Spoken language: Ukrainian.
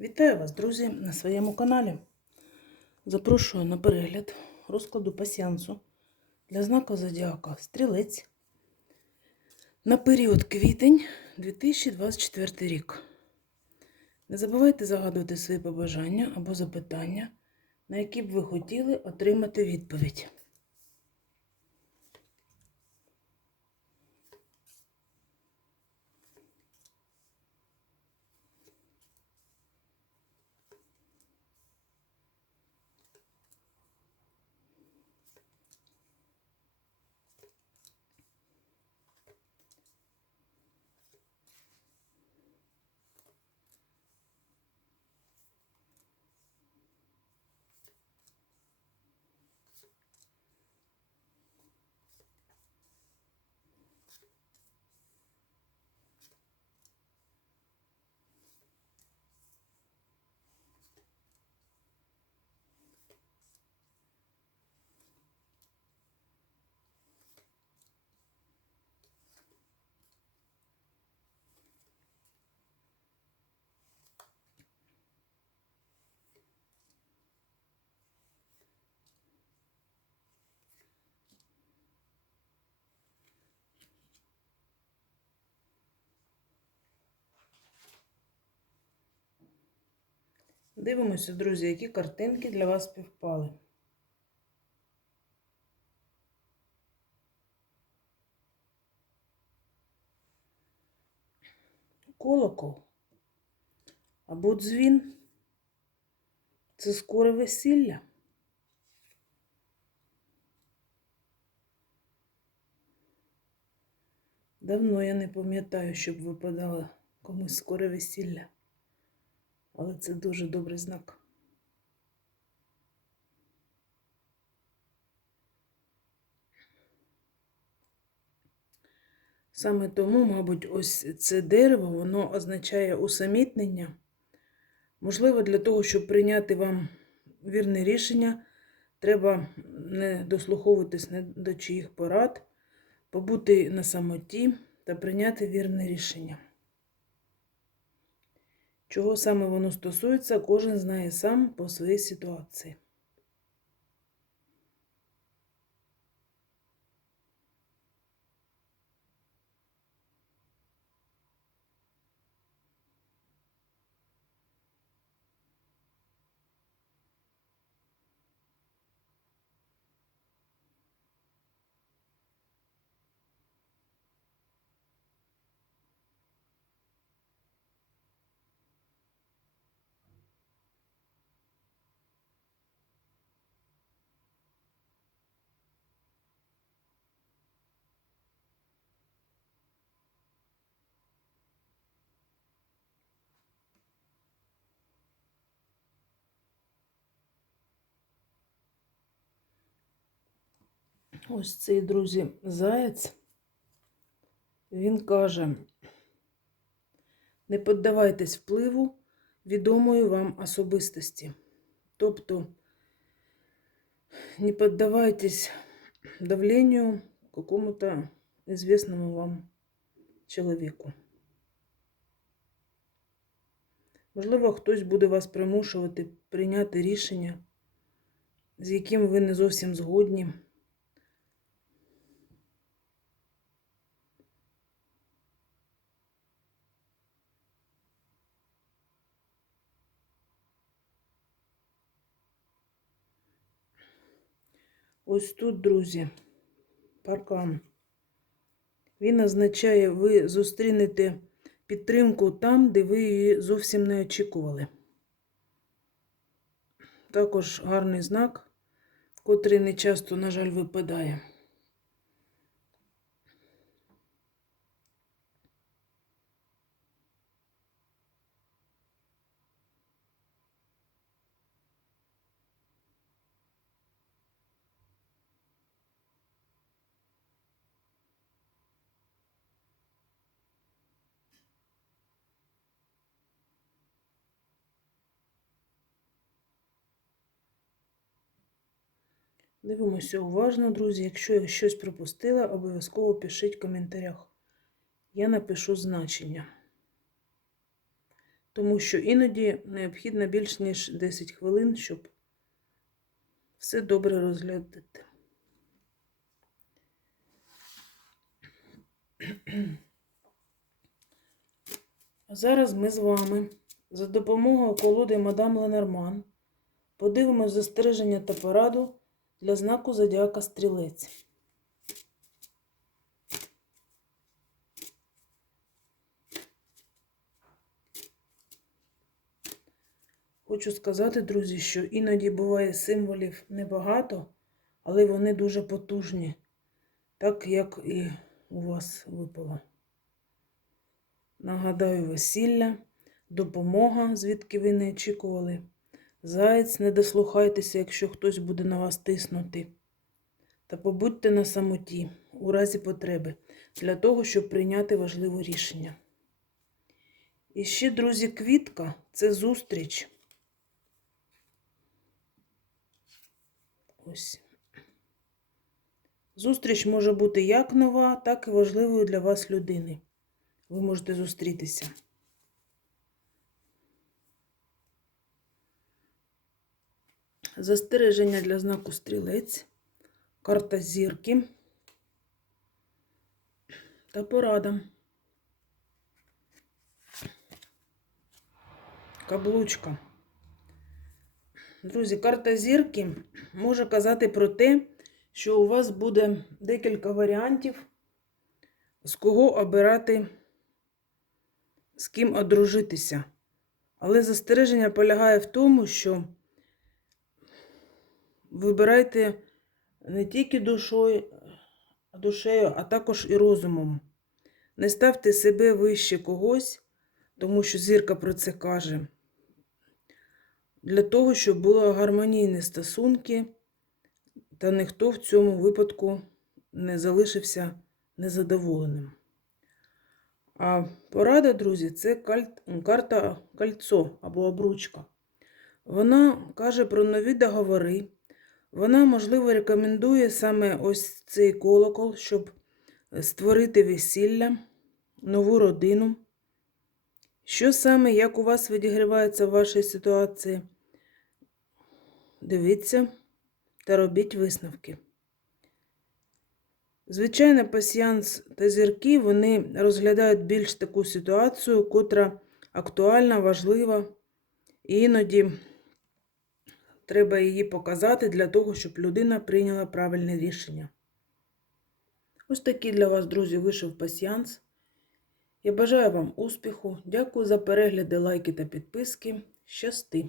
Вітаю вас, друзі, на своєму каналі. Запрошую на перегляд розкладу пасіансу для знаку Зодіака Стрілець на період квітень 2024 рік. Не забувайте загадувати свої побажання або запитання, на які б ви хотіли отримати відповідь. Дивимося, друзі, які картинки для вас співпали. Колокол або дзвін. Це скоре весілля. Давно я не пам'ятаю, щоб випадало комусь скоре весілля. Але це дуже добрий знак. Саме тому, мабуть, ось це дерево, воно означає усамітнення. Можливо, для того, щоб прийняти вам вірне рішення, треба не дослуховуватись не до чиїх порад, побути на самоті та прийняти вірне рішення. Чого саме воно стосується, кожен знає сам по своїй ситуації. Ось цей, друзі, заєць. Він каже: не піддавайтесь впливу відомої вам особистості. Тобто не піддавайтесь давлению какому-то известному вам чоловіку. Можливо, хтось буде вас примушувати прийняти рішення, з яким ви не зовсім згодні. Ось тут, друзі, паркан. Він означає, ви зустрінете підтримку там, де ви її зовсім не очікували. Також гарний знак, котрий не часто, на жаль, випадає. Дивимося уважно, друзі. Якщо я щось пропустила, обов'язково пишіть в коментарях. Я напишу значення. тому що іноді необхідно більш ніж 10 хвилин, щоб все добре розглядати. Зараз ми з вами за допомогою колоди Мадам Ленорман подивимось застереження та пораду для знаку Зодіака Стрілець. Хочу сказати, друзі, що іноді буває символів небагато, але вони дуже потужні, так як і у вас випало. Нагадаю, весілля, допомога, звідки ви не очікували. Заєць, не дослухайтеся, якщо хтось буде на вас тиснути. Та побудьте на самоті у разі потреби для того, щоб прийняти важливе рішення. І ще, друзі, квітка це зустріч. Ось. Зустріч може бути як нова, так і важливою для вас людини. Ви можете зустрітися. Застереження для знаку стрілець, карта зірки та порада. Каблучка. Друзі, карта зірки може казати про те, що у вас буде декілька варіантів, з кого обирати, з ким одружитися. Але застереження полягає в тому, що вибирайте не тільки душою, душею, а також і розумом. Не ставте себе вище когось, тому що зірка про це каже. Для того, щоб були гармонійні стосунки, та ніхто в цьому випадку не залишився незадоволеним. А порада, друзі, це карта кольцо або обручка. Вона каже про нові договори. Вона, можливо, рекомендує саме ось цей колокол, щоб створити весілля, нову родину. Що саме, як у вас відігрівається в вашій ситуації? Дивіться та робіть висновки. Звичайно, пасіянс та зірки вони розглядають більш таку ситуацію, котра актуальна, важлива, і іноді треба її показати для того, щоб людина прийняла правильне рішення. Ось такий для вас, друзі, вийшов пасіянс. Я бажаю вам успіху. Дякую за перегляди, лайки та підписки. Щасти!